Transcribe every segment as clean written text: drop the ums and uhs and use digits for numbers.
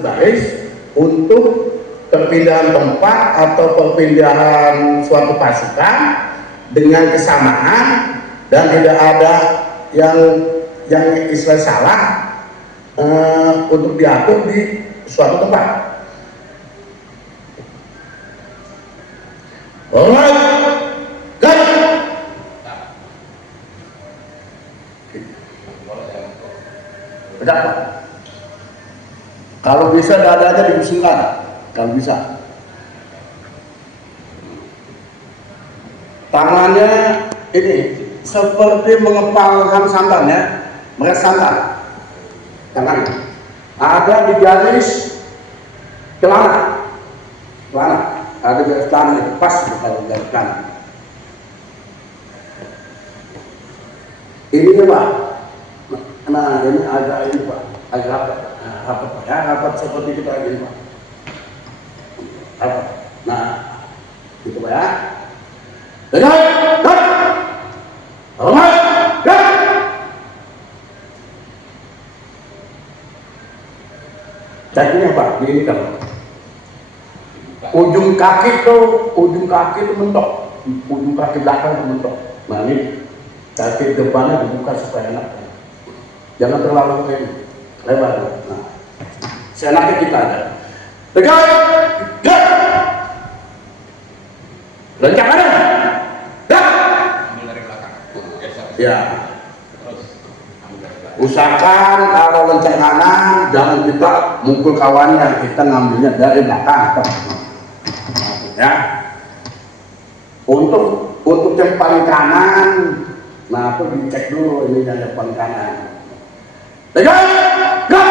baris untuk perpindahan tempat atau perpindahan suatu pasukan dengan kesamaan dan tidak ada yang istilah salah untuk diatur di suatu tempat. Kalau bisa dadanya digusungkan, kalau bisa. Tangannya ini seperti mengepalkan santan ya, meres santan. Tangan ada di garis celana, ada di garis celana pas kalau garis celana. Ini Pak, nah ini agak ini Pak, agak rapat Pak, ya rapat seperti kita ini Pak. Rapat. Nah, itu Pak ya. Cakinya Pak, gini kan. Ujung kaki itu mentok, ujung kaki belakang itu mentok. Nah ini kaki depannya dibuka supaya enak. Jangan terlalu lebar. Nah, seenaknya kita ada. Tegak, lencang kanan. Dari belakang. Ya. Usahakan kalau lencang kanan jangan kita mukul kawannya, kita ngambilnya dari belakang. Ya. Untuk yang paling kanan, nah aku dicek dulu ini yang paling kanan. Tegak, gak.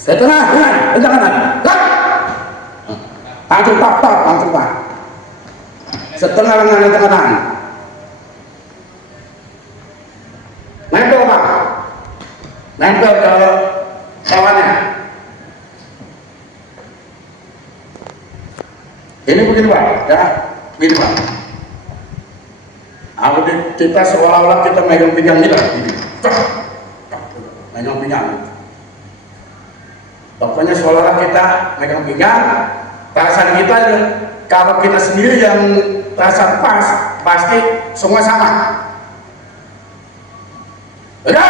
Setengah, lencang kanan. Gak. Langsung Pak. Setengah lengan kanan. Nempel Pak, nempel ke kawannya. Ini begini Pak, ya, begini Pak. Kita seolah-olah kita megang pinggang kita, megang pinggang. Pokoknya seolah-olah kita megang pinggang. Perasaan kita kalau kita sendiri yang perasaan pas, pasti semua sama. Gak.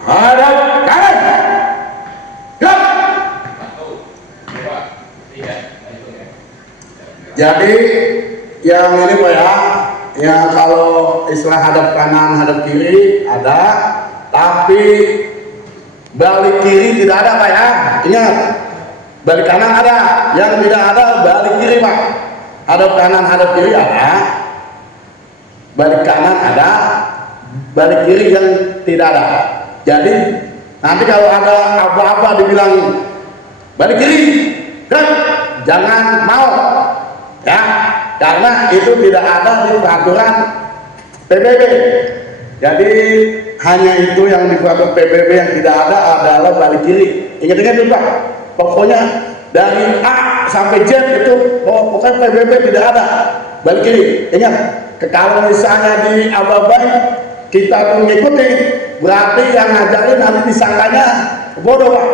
Hadap kanan. Gak. Jadi yang ini Pak ya, yang kalau istilah hadap kanan, hadap kiri ada, tapi balik kiri tidak ada Pak ya. Ingat. Balik kanan ada, yang tidak ada balik kiri Pak. Hadap kanan, hadap kiri ada. Balik kanan ada, balik kiri yang tidak ada. Jadi nanti kalau ada apa-apa dibilang balik kiri, dan jangan mau, ya, karena itu tidak ada di peraturan PBB. Jadi hanya itu yang di peraturan PBB yang tidak ada adalah balik kiri. Ingat-ingat dulu Pak. Pokoknya dari A sampai Z itu pokoknya PBB tidak ada balik kiri. Ingat, kalau misalnya di Ababai kita mengikuti, berarti yang ngajarin nanti disangkanya bodoh Pak.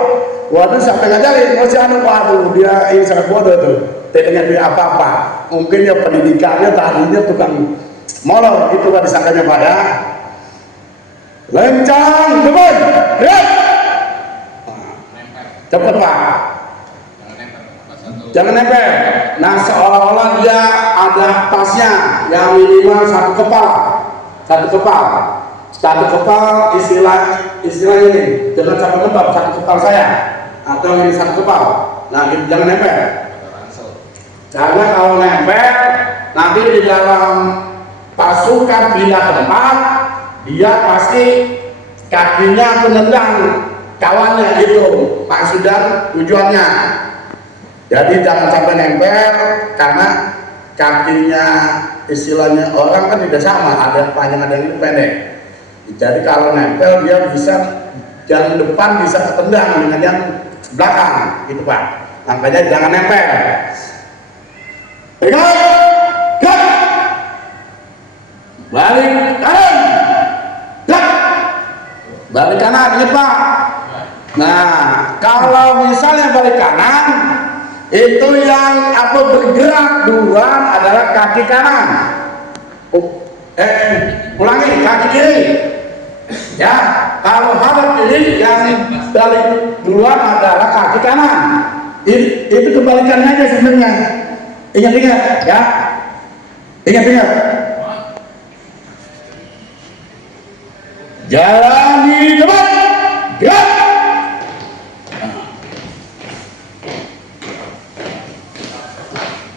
Waduh sampai ngajarin, si anu waduh dia ini sangat bodoh tuh, tidak dia apa-apa. Mungkin ya pendidikannya tadinya tukang molor itu Pak disangkanya Pak ya. Lencang, depan, lihat. Cepat Pak, jangan nempel. Nah seolah-olah dia ada tasnya yang minimal satu kepal istilah ini, jangan satu kepal saya atau ini satu kepal. Nah jangan nempel, karena kalau nempel nanti di dalam pasukan pindah tempat dia pasti kakinya menendang kawannya itu Pak Sudan tujuannya. Jadi jangan sampai nempel, karena kakinya istilahnya orang kan tidak sama, ada yang panjang ada yang pendek. Jadi kalau nempel dia bisa yang depan bisa ketendang dengan yang belakang gitu Pak. Makanya jangan nempel. Ingat, balik kanan, ingat Pak. Nah, kalau misalnya balik kanan, itu yang apa bergerak duluan adalah kaki kanan. Ulangi, kaki kiri. Ya, kalau hadap kiri yang balik duluan adalah kaki kanan. Itu kebalikannya aja sebenarnya. Ingat-ingat, ya. Ingat-ingat. Jalan di depan, gerak.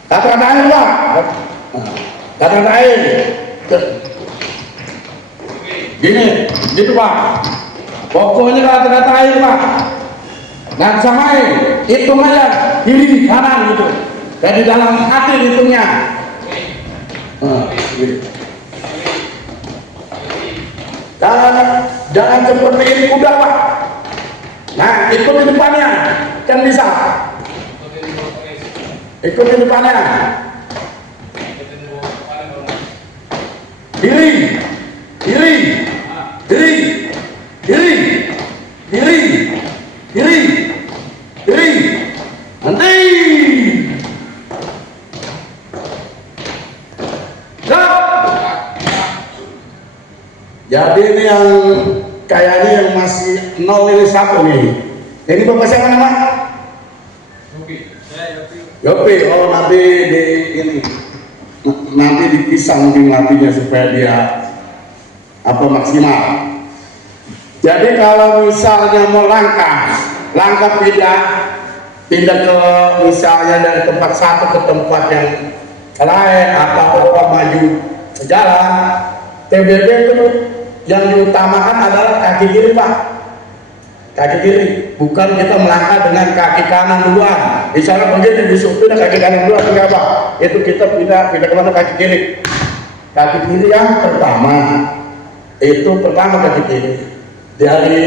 Kata-kata air Pak, kata-kata air. Gini, gitu Pak. Pokoknya kata-kata air Pak. Dan samain, hitung aja kiri kanan gitu. Dari dalam hati hitungnya. Jangan seperti ini kuda Pak. Nah, ikut di depannya, kan bisa. Ikut di depannya. Kiri, kiri, kiri, kiri, kiri, kiri, kiri. Nanti. Jadi ini yang kayaknya yang masih 0 ini 1 nih. Ini Bapak siapa nama? Yopi. Oh nanti di ini nanti dipisah mungkin latihnya supaya dia apa maksimal. Jadi kalau misalnya mau langkah pindah ke misalnya dari tempat satu ke tempat yang lain atau maju ke jalan, TBB itu yang diutamakan adalah kaki kiri Pak, kaki kiri, bukan kita melangkah dengan kaki kanan duluan. Misalnya begitu disuruh pindah kaki kanan duluan, enggak Pak, itu kita pindah kemana kaki kiri. Kaki kiri yang pertama, itu pertama kaki kiri. Dari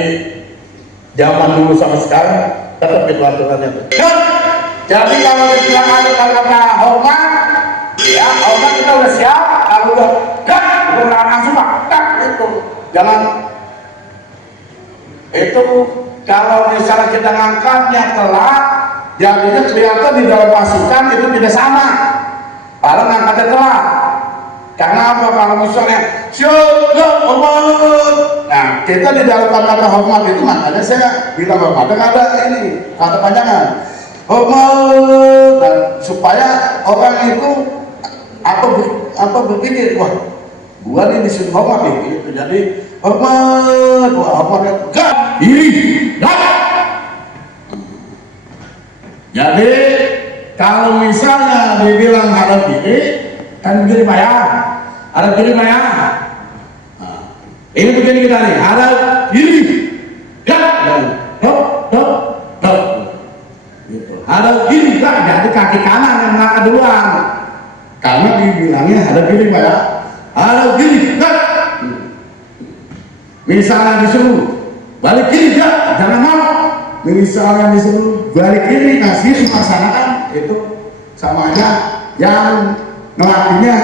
zaman dulu sampai sekarang tetap itu aturannya. Jadi kalau dibilang ada kata hormat, ya hormat kita udah siap, kalau udah udah langsung Pak, itu jangan itu kalau misalnya kita ngangkatnya telat, jadinya kelihatan di dalam pasukan itu tidak sama. Kalau ngangkatnya telat, karena apa? Kalau misalnya nah kita di dalam kata hormat itu makanya saya bilang hormat ada ini kata panjangan hormat, dan supaya orang itu apa berpikir wah gua nih disuruh hormat gitu. Jadi hormat, wah hormatnya gak iri. Jadi kalau misalnya dibilang hadap kiri, kan kiri Pak ya, hadap kiri Pak ya. Ini begini kita nih, hadap kiri, dan gitu. Hadap kiri kan, jadi kaki kanan yang melangkah duluan. Karena dibilangnya hadap kiri Pak ya, hadap kiri kan. Misalnya disuruh balik kiri jangan mau. Misalnya disuruh balik kiri, kasih dilaksanakan itu sama aja yang ngelatihnya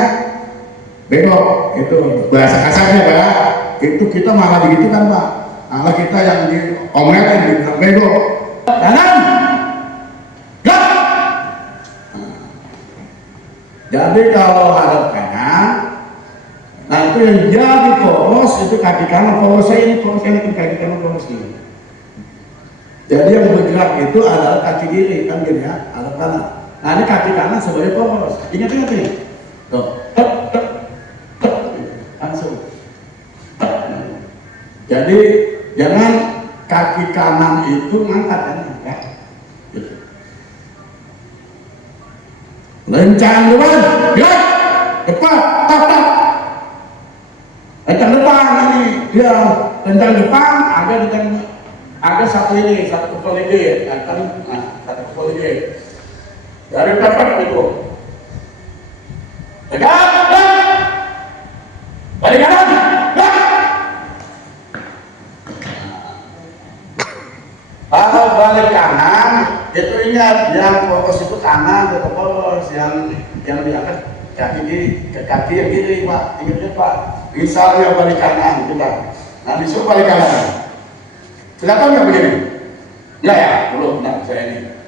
bego, itu bahasa kasarnya Pak ya. Itu kita malah begitu kan Pak, malah kita yang diomelin dibilang bego. Kanan gak. Jadi kalau hadap kanan, nah itu yang jadi poros itu kaki kanan, porosnya ini kaki kanan poros ini. Jadi yang bergerak itu adalah kaki kiri kan gini ya, hadap kanan. Nah ini kaki kanan sebagai poros. Ingat nih. Tuh. Langsung. Jadi jangan kaki kanan itu ngangkat kan ya. Gitu. Lencang depan, ya. Depan, tap. Lencang depan ini dia lencang depan ada satu kepala ide, kan? Nah, satu kepala ide. Dari depan itu. Tegak. Balik kanan. Kalau balik kanan, itu ingat yang fokus itu kanan atau fokus yang diangkat ke kaki yang kiri Pak. Ingatnya Pak. Misalnya balik kanan kita. Nah disuruh balik kanan. Kelihatan nggak begini? Ya ya, belum. Nah, saya ini.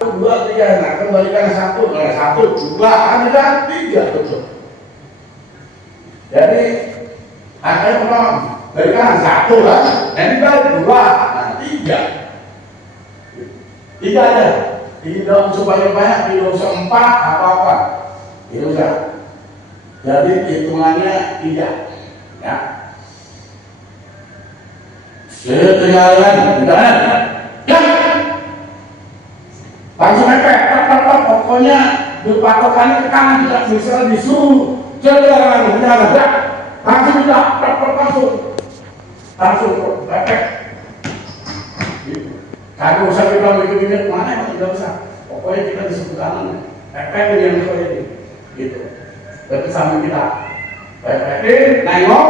2, 3, nah kembalikan 1, nah 1, 2, ada 3 tutup. Jadi akhirnya memang dari kanan 1 lah, ini balik 2, nah 3. 3 aja. Tidak supaya banyak, tidak usah 4 apa-apa. Tidak usah. Jadi hitungannya 3, ya. Setinggalan, ya. Langsung mepet, pokoknya patokannya ke kanan, tidak bisa disuruh jalan, langsung tidak, langsung mepet. Kalau usah kita mikir-mikir mana, tidak usah. Pokoknya kita disebut kanan, mepet yang ini, gitu. Tapi sambil kita pepetin, nengok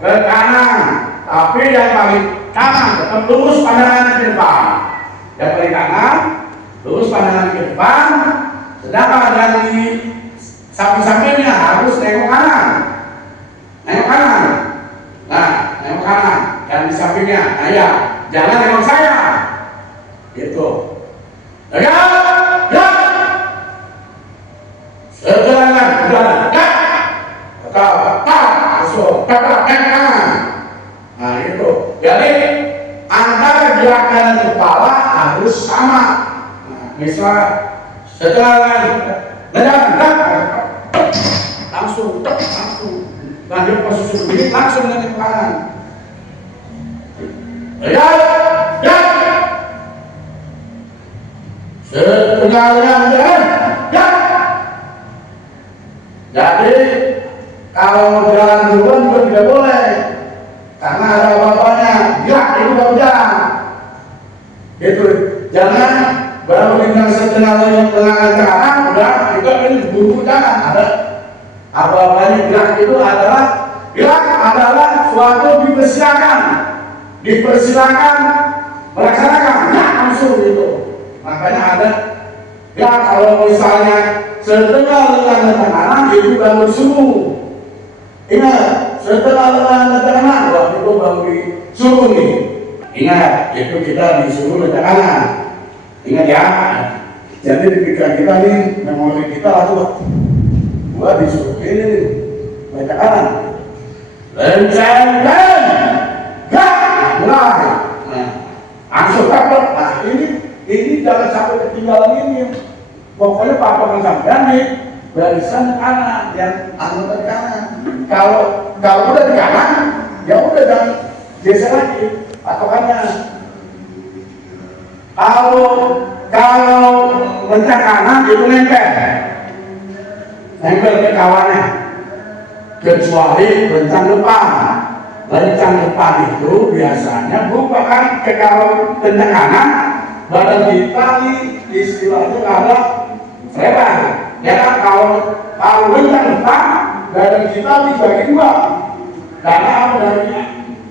ke kanan, tapi yang paling kanan tetap lurus pandangan ke depan. Yang paling kanan lurus pandangan ke depan, sedangkan yang di samping-sampingnya harus nengok kanan. Nengok kanan. Nah, nengok kanan. Yang di sampingnya, nah ya, jangan nengok saya. Gitu. Ya, ya. Sejalan, ya. Masuk, kanan. Nah, itu. Jadi antara gerakan kepala harus sama. Misalnya setelah langsung lanjut posisi begini langsung ke kanan. Ya. Setelah ya. Jadi kalau jalan duluan juga tidak boleh karena ada apa-apanya. Gerak itu baru jalan. Gitu. Jangan baru tinggal setengah lengan kanan udah juga ini buru jangan ada apa-apanya. Gerak itu adalah suatu dipersilakan melaksanakan langsung gitu. Makanya ada ya kalau misalnya setengah lengan kanan itu baru suruh. Ingat setengah lengan kanan waktu itu baru disuruh nih. Ingat itu kita disuruh lengan kanan. Ingat ya, jadi di pikiran kita nih, memori kita lalu gua disuruh ini nih, baca kanan lenceng, gak, mulai langsung dapat. Nah ini jangan sampai ketinggalan ini. Pokoknya patokan sampean nih, barisan kanan, yang anggota kanan. Kalau udah di kanan, ya udah jangan geser lagi patokannya. Kalau lencang kanan itu nempel ke kawannya, kecuali lencang depan itu biasanya bukan ke kalau lencang kanan badan kita istilahnya ada lebar ya kan. Kalau lencang depan badan kita dibagi 2 karena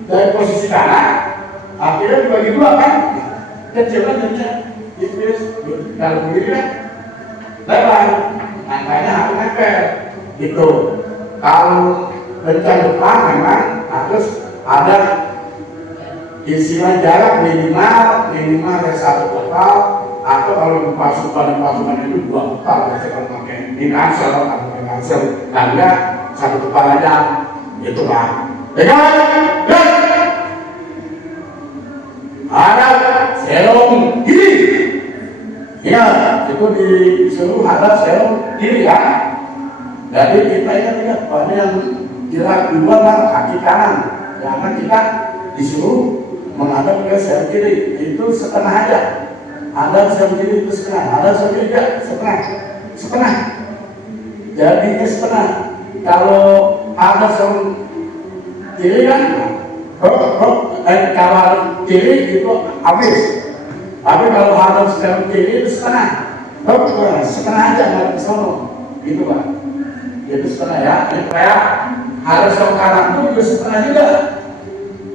dari posisi kanan akhirnya dibagi 2 kan. Kecil kan jadinya tipis, kalau begini kan lebar, makanya harus nempel gitu. Kalau lencang depan memang harus ada istilah jarak minimal dari 1 kepal, atau kalau pasukan itu 2 kepal. Biasanya kalau pakai di kansel atau pakai kansel, tanda 1 kepal aja, itu kan. Hadap serong kiri. Ya, itu disuruh hadap serong kiri ya. Jadi kita lihat pada yang gerak dua kaki kanan. Jangan kita disuruh menghadap ke serong kiri. Itu setengah aja. Hadap serong kiri itu setengah. Hadap serong kiri setengah. Jadi itu setengah. Kalau hadap serong kiri kan kalau kiri itu habis, tapi kalau hadap serong kiri itu setengah aja nggak ke sono, gitu Pak. Itu setengah ya. Ini kayak hadap serong kanan itu juga setengah juga.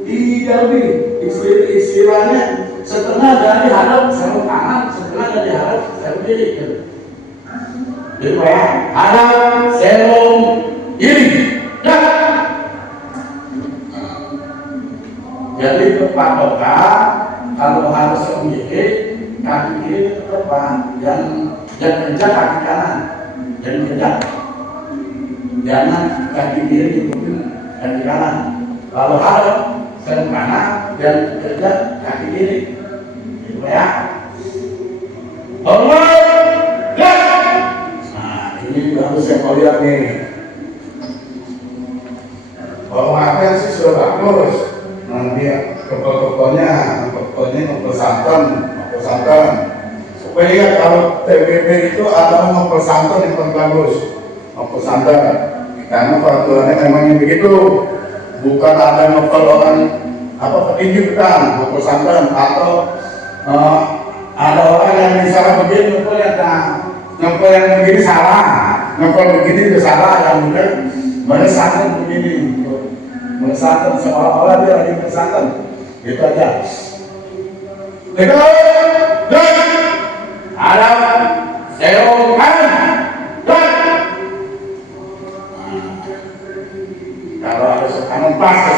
Didalami istilahnya setengah dari hadap serong kanan, setengah dari hadap serong kiri. Gitu ya. Hadap serong kiri. patokan kalau harus memilih kaki kiri ke depan, yang kerja kaki kanan, yang kerja jangan kaki kiri ikutin kaki kanan. Kalau harus serem kanan, yang kerja kaki kiri, gitu ya. Allah, ya. Nah ini juga harus saya mau lihat nih. Formatnya sih sudah bagus. Nanti kepel-kepelnya ngepel santan. Supaya kalau TBB itu adalah ngepel santan yang paling bagus. Ngepel santan. Karena peraturannya memang yang begitu. Bukan ada ngepel orang petinju bukan, ngepel santan atau ada orang yang misalnya begini ngepel yang begini salah, ngepel begini itu salah, yang benar meresahkan begini, meresahkan seolah-olah dia lagi meresahkan, gitu aja. Tegak, dan ada serokan, dan kalau ada sekanan pas